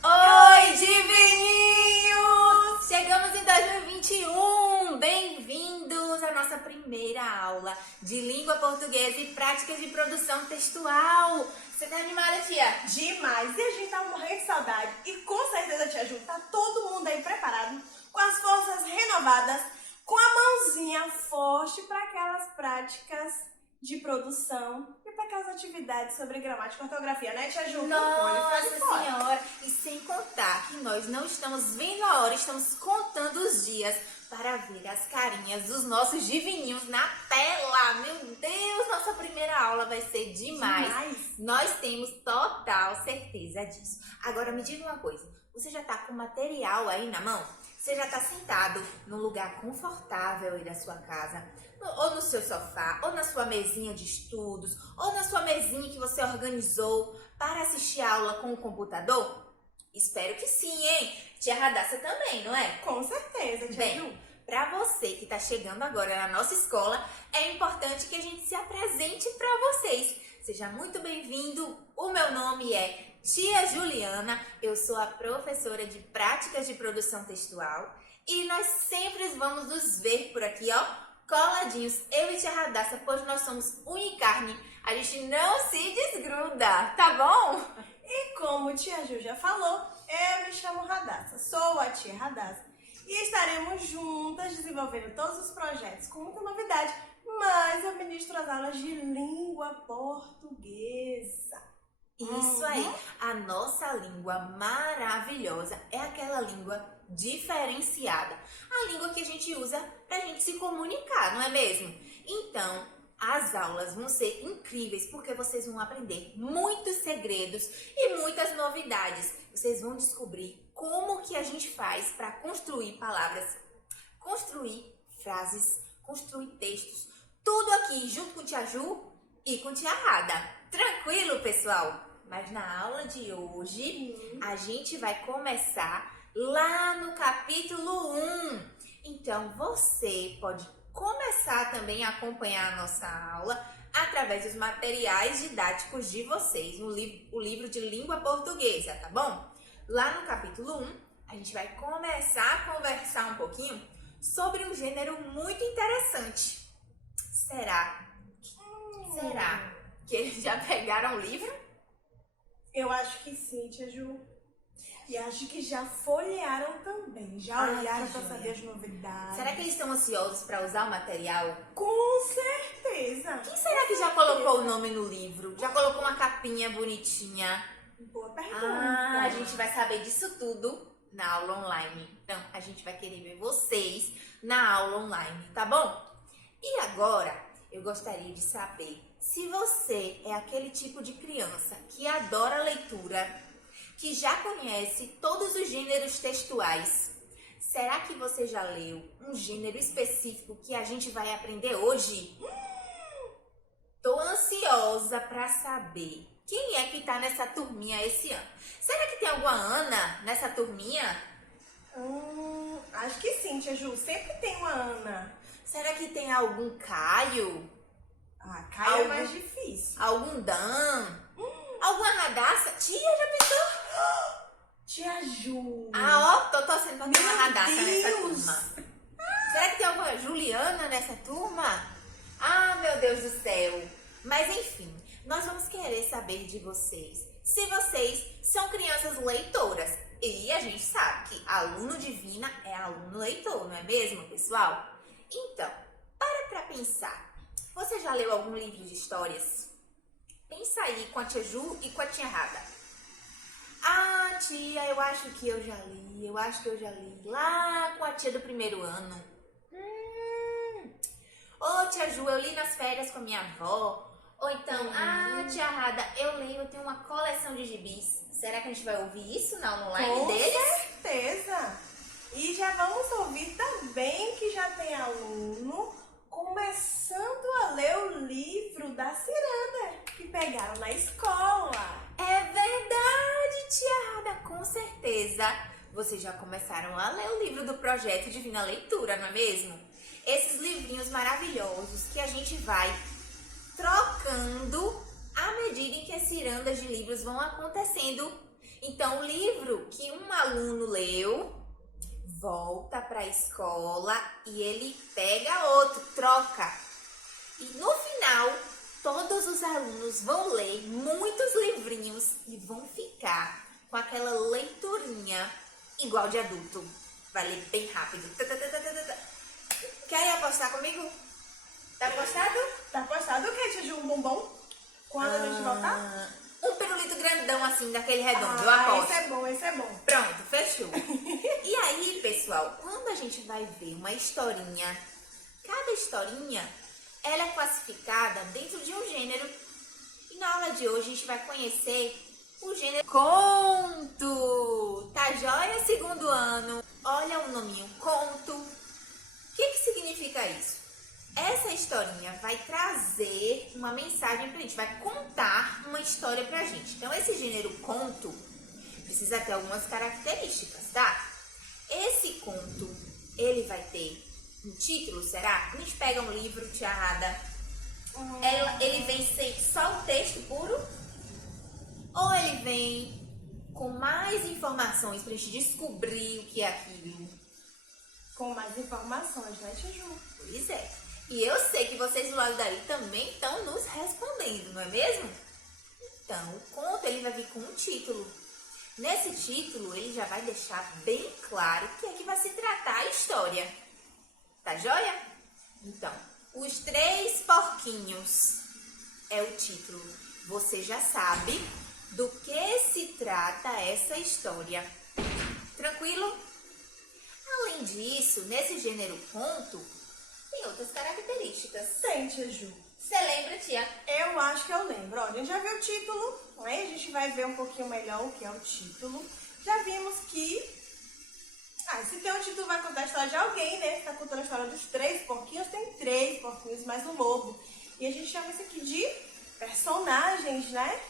Oi, divininhos! Chegamos em 2021! Bem-vindos à nossa primeira aula de língua portuguesa e práticas de produção textual. Você tá animada, tia? Demais! E a gente tá morrendo de saudade. E com certeza, tia Ju, tá todo mundo aí preparado, com as forças renovadas, com a mãozinha forte para aquelas práticas de produção e para aquelas atividades sobre gramática e ortografia, né, tia Ju? Nossa Senhora! E sem contar que nós não estamos vendo a hora, estamos contando os dias para ver as carinhas dos nossos divininhos na tela. Meu Deus, nossa primeira aula vai ser demais. Nós temos total certeza disso. Agora me diga uma coisa, você já tá com material aí na mão? Você já tá sentado num lugar confortável aí da sua casa? Ou no seu sofá, ou na sua mesinha de estudos, ou na sua mesinha que você organizou para assistir a aula com o computador? Espero que sim, hein? Tia Radassa também, não é? Com certeza, tia Ju. Bem, para você que está chegando agora na nossa escola, é importante que a gente se apresente para vocês. Seja muito bem-vindo. O meu nome é Tia Juliana, eu sou a professora de práticas de produção textual e nós sempre vamos nos ver por aqui, ó, coladinhos, eu e Tia Radassa, pois nós somos unha e carne, a gente não se desgruda, tá bom? E como tia Ju já falou, eu me chamo Radassa, sou a tia Radassa e estaremos juntas desenvolvendo todos os projetos com muita novidade, mas eu ministro as aulas de língua portuguesa. Isso aí, a nossa língua maravilhosa é aquela língua diferenciada, a língua que a gente usa pra gente se comunicar, não é mesmo? Então, as aulas vão ser incríveis porque vocês vão aprender muitos segredos e muitas novidades. Vocês vão descobrir como que a gente faz para construir palavras, construir frases, construir textos, tudo aqui junto com Tia Ju e com Tia Rada. Tranquilo, pessoal? Mas na aula de hoje, a gente vai começar lá no capítulo 1. Então, você pode começar também a acompanhar a nossa aula através dos materiais didáticos de vocês, o livro de língua portuguesa, tá bom? Lá no capítulo 1, a gente vai começar a conversar um pouquinho sobre um gênero muito interessante. Será que eles já pegaram o livro? Eu acho que sim, tia Ju. E acho que já folhearam também, já olharam para saber as novidades. Será que eles estão ansiosos para usar o material? Com certeza. Quem será que já colocou o nome no livro? Já colocou uma capinha bonitinha? Boa pergunta. A gente vai saber disso tudo na aula online. Então, a gente vai querer ver vocês na aula online, tá bom? E agora, eu gostaria de saber se você é aquele tipo de criança que adora leitura, que já conhece todos os gêneros textuais. Será que você já leu um gênero específico que a gente vai aprender hoje? Tô ansiosa para saber quem é que tá nessa turminha esse ano. Será que tem alguma Ana nessa turminha? Acho que sim, tia Ju. Sempre tem uma Ana. Será que tem algum Caio? Caio é mais difícil. Algum Dan? Alguma Radassa? Tia, já pensou? Tia Ju. Tô torcendo pra ter uma Radassa nessa turma. Será que tem alguma Juliana nessa turma? Meu Deus do céu. Mas enfim, nós vamos querer saber de vocês se vocês são crianças leitoras. E a gente sabe que aluno divina é aluno leitor, não é mesmo, pessoal? Então, para pensar. Você já leu algum livro de histórias? Pensa aí com a tia Ju e com a tia Rada. Ah, tia, eu acho que eu já li lá com a tia do primeiro ano. Ô, tia Ju, eu li nas férias com a minha avó. Ou então, tia Rada, eu tenho uma coleção de gibis. Será que a gente vai ouvir isso na online deles? Com certeza! E já vamos ouvir também que já tem aluno começando a ler o livro da ciranda que pegaram na escola. É verdade, tia Rada, com certeza. Vocês já começaram a ler o livro do Projeto Divina Leitura, não é mesmo? Esses livrinhos maravilhosos que a gente vai trocando à medida em que as cirandas de livros vão acontecendo. Então, o livro que um aluno leu volta para a escola e ele pega outro, troca. E no final, todos os alunos vão ler muitos livrinhos e vão ficar com aquela leiturinha igual de adulto. Vai ler bem rápido. Querem apostar comigo? Tá apostado? Tá postado o que, tia Ju? Um bombom? Quando a gente voltar? Um pirulito grandão assim, daquele redondo, eu aposto. Esse é bom. Pronto, fechou. E aí, pessoal, quando a gente vai ver uma historinha, cada historinha, ela é classificada dentro de um gênero. E na aula de hoje a gente vai conhecer o gênero conto. Tá joia, segundo ano? Olha o nominho, conto. O que significa isso? Essa historinha vai trazer uma mensagem pra gente, vai contar uma história pra gente. Então, esse gênero conto precisa ter algumas características, tá? Esse conto, ele vai ter um título, será? A gente pega um livro, tia Rada, ele vem sem só o texto puro? Ou ele vem com mais informações pra gente descobrir o que é aquilo? Com mais informações, né, tia Ju? Pois é. E eu sei que vocês do lado daí também estão nos respondendo, não é mesmo? Então, o conto ele vai vir com um título. Nesse título, ele já vai deixar bem claro o que é que vai se tratar a história. Tá joia? Então, Os Três Porquinhos é o título. Você já sabe do que se trata essa história. Tranquilo? Além disso, nesse gênero conto, tem outras características. Tem, tia Ju. Você lembra, tia? Eu acho que eu lembro. Ó, a gente já viu o título, né? A gente vai ver um pouquinho melhor o que é o título. Já vimos que... se tem um título vai contar a história de alguém, né? Se tá contando a história dos três porquinhos, tem três porquinhos mais um lobo. E a gente chama isso aqui de personagens, né?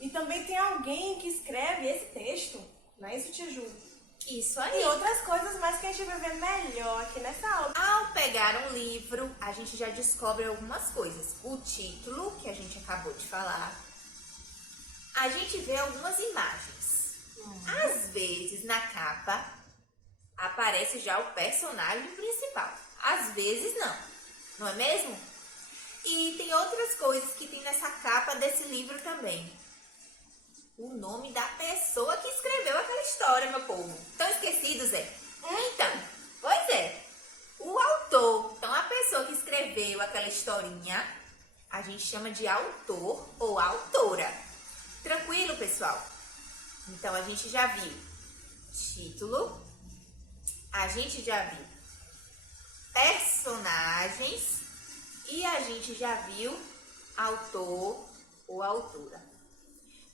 E também tem alguém que escreve esse texto. Não é isso, tia Ju? Isso aí. E outras coisas mais que a gente vai ver melhor aqui nessa aula. Ao pegar um livro, a gente já descobre algumas coisas. O título, que a gente acabou de falar. A gente vê algumas imagens. Às vezes, na capa, aparece já o personagem principal. Às vezes, não. Não é mesmo? E tem outras coisas que tem nessa capa desse livro também. O nome da pessoa que escreveu aquela história, meu povo. Estão esquecidos, é? Então, pois é. O autor, então a pessoa que escreveu aquela historinha, a gente chama de autor ou autora. Tranquilo, pessoal? Então, a gente já viu título, a gente já viu personagens e a gente já viu autor ou autora.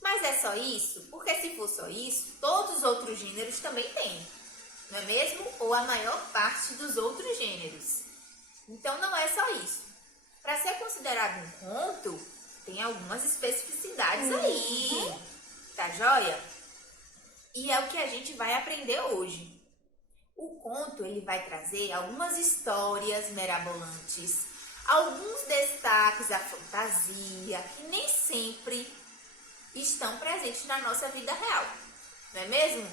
Mas é só isso? Porque se for só isso, todos os outros gêneros também têm, não é mesmo? Ou a maior parte dos outros gêneros. Então não é só isso. Para ser considerado um conto, tem algumas especificidades aí, tá joia? E é o que a gente vai aprender hoje. O conto ele vai trazer algumas histórias mirabolantes, alguns destaques à fantasia, que nem sempre estão presentes na nossa vida real, não é mesmo?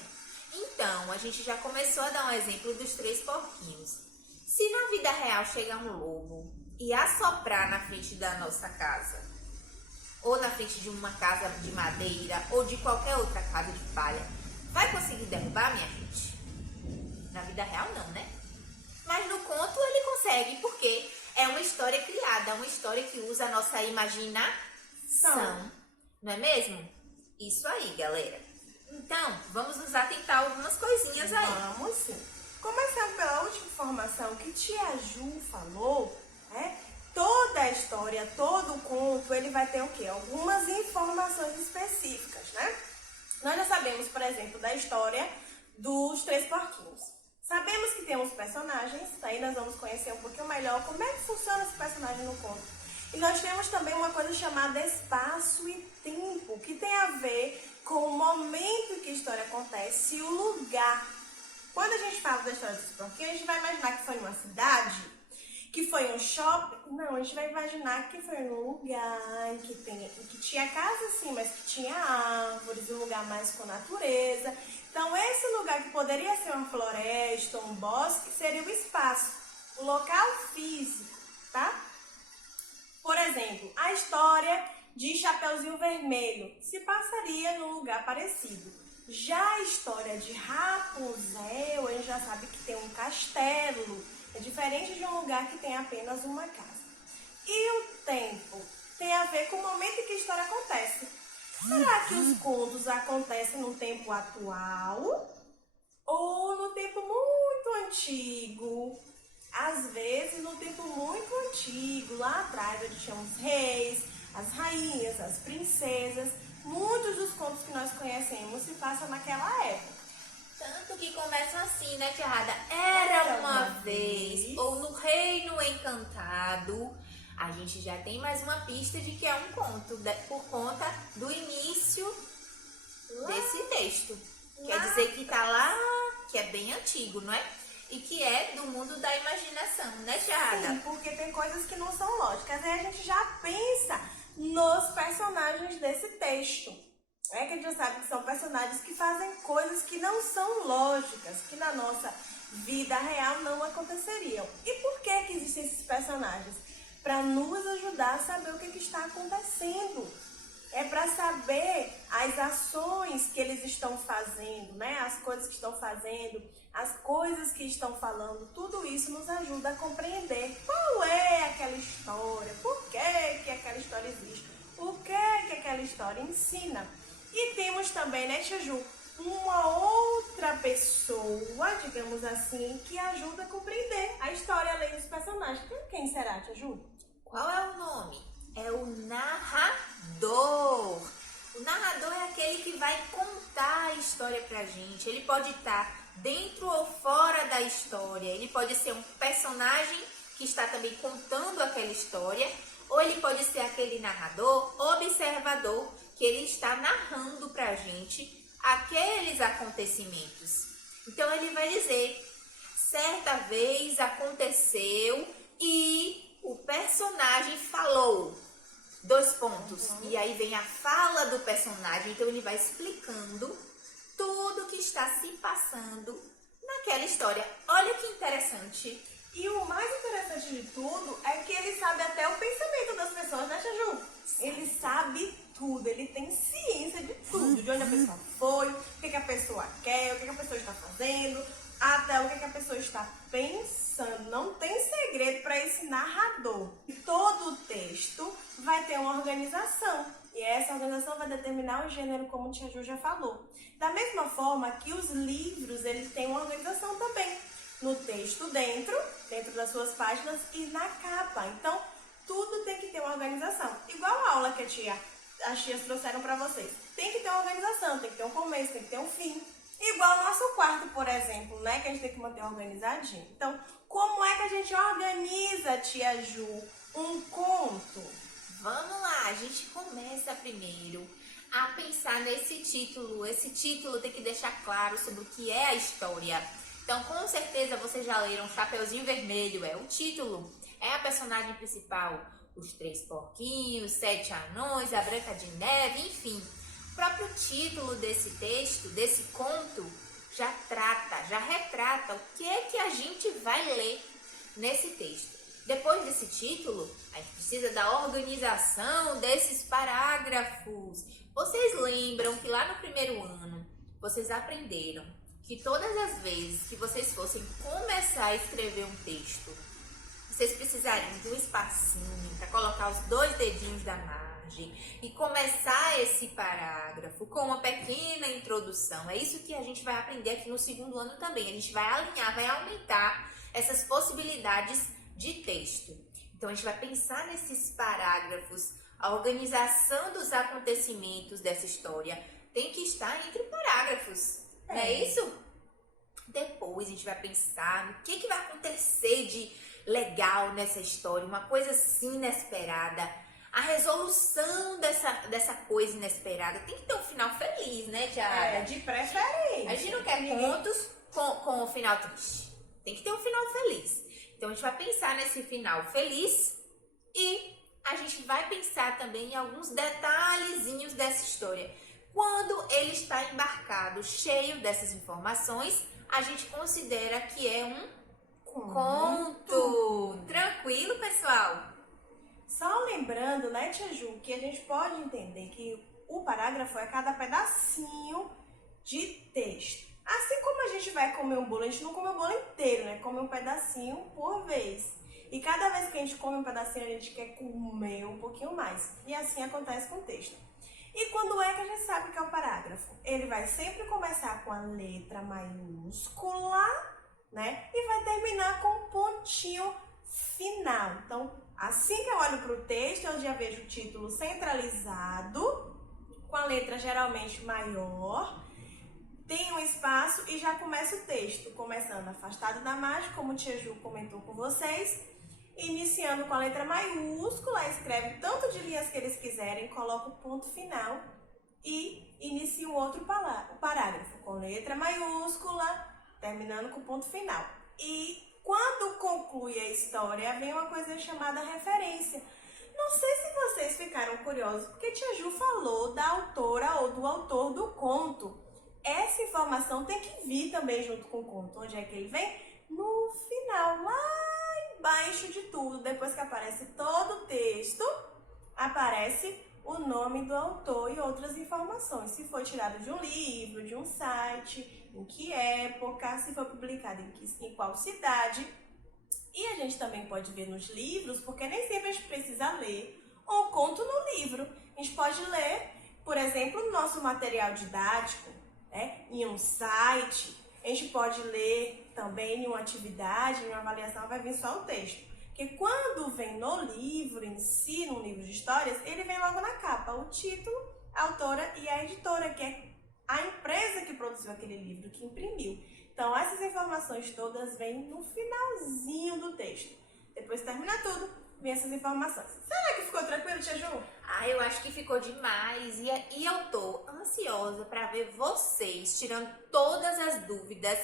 Então, a gente já começou a dar um exemplo dos três porquinhos. Se na vida real chegar um lobo e assoprar na frente da nossa casa, ou na frente de uma casa de madeira, ou de qualquer outra casa de palha, vai conseguir derrubar, minha gente? Na vida real não, né? Mas no conto ele consegue, porque é uma história criada, uma história que usa a nossa imaginação. Não é mesmo? Isso aí, galera. Então, vamos nos atentar a algumas coisinhas aí. Vamos sim. Começando pela última informação que tia Ju falou, né? Toda a história, todo o conto, ele vai ter o quê? Algumas informações específicas, né? Nós já sabemos, por exemplo, da história dos Três Porquinhos. Sabemos que temos personagens, aí nós vamos conhecer um pouquinho melhor como é que funciona esse personagem no conto. E nós temos também uma coisa chamada espaço e tempo, que tem a ver com o momento em que a história acontece e o lugar. Quando a gente fala da história dos porquinhos, a gente vai imaginar que foi numa cidade, que foi um shopping. Não, a gente vai imaginar que foi num lugar que tinha casa sim, mas que tinha árvores, um lugar mais com natureza. Então, esse lugar que poderia ser uma floresta, um bosque, seria o espaço, o local físico, tá? Por exemplo, a história de Chapeuzinho Vermelho se passaria num lugar parecido. Já a história de Rapunzel, a gente já sabe que tem um castelo. É diferente de um lugar que tem apenas uma casa. E o tempo tem a ver com o momento em que a história acontece. Será que os contos acontecem no tempo atual ou no tempo muito antigo? Às vezes, no tempo muito antigo, lá atrás, onde tinham os reis, as rainhas, as princesas. Muitos dos contos que nós conhecemos se passam naquela época. Tanto que começam assim, né, tia Rada? Era uma vez, ou no Reino Encantado. A gente já tem mais uma pista de que é um conto, por conta do início desse texto. Quer dizer que tá lá, que é bem antigo, não é? E que é do mundo da imaginação, né, tia Rada? Sim, porque tem coisas que não são lógicas. Aí a gente já pensa nos personagens desse texto. É que a gente já sabe que são personagens que fazem coisas que não são lógicas, que na nossa vida real não aconteceriam. E por que existem esses personagens? Para nos ajudar a saber o que está acontecendo. É para saber as ações que eles estão fazendo, né? As coisas que estão fazendo, as coisas que estão falando. Tudo isso nos ajuda a compreender qual é aquela história, por que aquela história existe, o que aquela história ensina. E temos também, né, tia Ju, uma outra pessoa, digamos assim, que ajuda a compreender a história além dos personagens. Quem será, tia Ju? Qual é o nome? É o narrador. O narrador é aquele que vai contar a história pra gente. Ele pode estar dentro ou fora da história. Ele pode ser um personagem que está também contando aquela história, ou ele pode ser aquele narrador, observador, que ele está narrando pra gente aqueles acontecimentos. Então ele vai dizer, certa vez aconteceu e o personagem falou, E aí vem a fala do personagem, então ele vai explicando tudo que está se passando naquela história. Olha que interessante. E o mais interessante de tudo é que ele sabe até o pensamento das pessoas, né, tia Ju? Ele sabe tudo, ele tem ciência de tudo, de onde a pessoa foi, o que a pessoa quer, o que a pessoa está fazendo, até o que a pessoa está pensando. Não tem segredo para esse narrador. E todo o texto vai ter uma organização. E essa organização vai determinar o gênero, como a tia Ju já falou. Da mesma forma que os livros, eles têm uma organização também. No texto dentro das suas páginas e na capa. Então, tudo tem que ter uma organização. Igual a aula que as tias trouxeram para vocês. Tem que ter uma organização, tem que ter um começo, tem que ter um fim. Igual o nosso quarto, por exemplo, né? Que a gente tem que manter organizadinho. Então, como é que a gente organiza, tia Ju, um conto? Vamos lá, a gente começa primeiro a pensar nesse título. Esse título tem que deixar claro sobre o que é a história. Então, com certeza, vocês já leram Chapeuzinho Vermelho, é o título. É a personagem principal, os Três Porquinhos, 7 Anões, a Branca de Neve, enfim. O próprio título desse texto, desse conto, já retrata o que é que a gente vai ler nesse texto. Depois desse título, a gente precisa da organização desses parágrafos. Vocês lembram que lá no primeiro ano, vocês aprenderam que todas as vezes que vocês fossem começar a escrever um texto, vocês precisariam de um espacinho para colocar os 2 dedinhos da margem. atividade e começar esse parágrafo com uma pequena introdução. É isso que a gente vai aprender aqui no segundo ano também. A gente vai alinhar, vai aumentar essas possibilidades de texto. Então, a gente vai pensar nesses parágrafos, a organização dos acontecimentos dessa história tem que estar entre parágrafos, não é isso? Depois a gente vai pensar no que vai acontecer de legal nessa história, uma coisa assim inesperada. A resolução dessa coisa inesperada tem que ter um final feliz, né, Tiara? De preferência. A gente não quer contos com um final triste. Tem que ter um final feliz. Então a gente vai pensar nesse final feliz e a gente vai pensar também em alguns detalhezinhos dessa história. Quando ele está embarcado, cheio dessas informações, a gente considera que é um conto. Tranquilo, pessoal? Só lembrando, né, Tia Ju, que a gente pode entender que o parágrafo é cada pedacinho de texto. Assim como a gente vai comer um bolo, a gente não come o bolo inteiro, né? Come um pedacinho por vez. E cada vez que a gente come um pedacinho, a gente quer comer um pouquinho mais. E assim acontece com o texto. E quando é que a gente sabe que é o parágrafo? Ele vai sempre começar com a letra maiúscula, né? E vai terminar com um pontinho final. Então, assim que eu olho para o texto, eu já vejo o título centralizado, com a letra geralmente maior, tem um espaço e já começa o texto, começando afastado da margem, como o Tia Ju comentou com vocês, iniciando com a letra maiúscula, escreve tanto de linhas que eles quiserem, coloca o ponto final e inicia um outro parágrafo com letra maiúscula, terminando com o ponto final. E quando conclui a história, vem uma coisa chamada referência. Não sei se vocês ficaram curiosos, porque Tia Ju falou da autora ou do autor do conto. Essa informação tem que vir também junto com o conto. Onde é que ele vem? No final, lá embaixo de tudo, depois que aparece todo o texto, aparece o nome do autor e outras informações. Se foi tirado de um livro, de um site, em que época, se foi publicado em qual cidade. E a gente também pode ver nos livros, porque nem sempre a gente precisa ler um conto no livro. A gente pode ler, por exemplo, no nosso material didático, né, em um site. A gente pode ler também em uma atividade, em uma avaliação, vai vir só o texto. Porque quando vem no livro em si, num livro de histórias, ele vem logo na capa, o título, a autora e a editora, que é a empresa que produziu aquele livro, que imprimiu. Então, essas informações todas vêm no finalzinho do texto. Depois que termina tudo, vem essas informações. Será que ficou tranquilo, Tia Ju? Eu acho que ficou demais e eu tô ansiosa para ver vocês tirando todas as dúvidas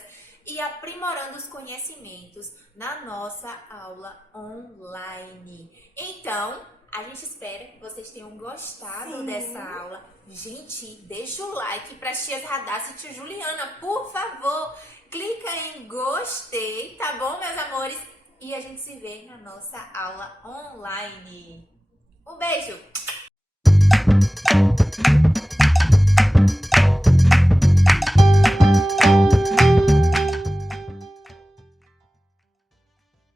e aprimorando os conhecimentos na nossa aula online. Então, a gente espera que vocês tenham gostado dessa aula. Gente, deixa o like para tias Radassa e tia Juliana, por favor. Clica em gostei, tá bom, meus amores? E a gente se vê na nossa aula online. Um beijo!